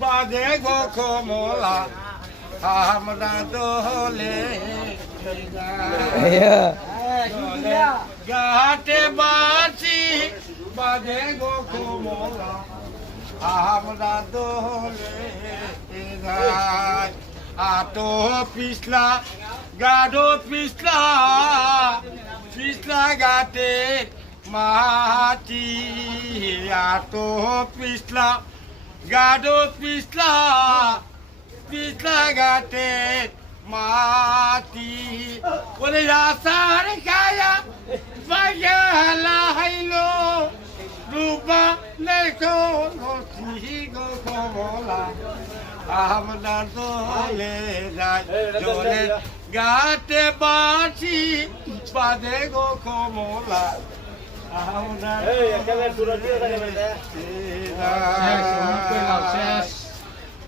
বাজে গো কমলা আমরা দোলে ঘাটে বাঁচি বাজে গো কমলা আমরা দোলে আটো পিছলা গাঢ় পিছলা পিছলা ঘাটে মাটি আটো পিছলা গাঢ় পিছলা পিছলা ঘাটে মাটি ওরে আসার খায়া বাগেলা হাইলো রূপা লেখো গো কমলা আমরা দোলে যাই দোলে ঘাটে বাঁচি বাজে গো কমলা আমরা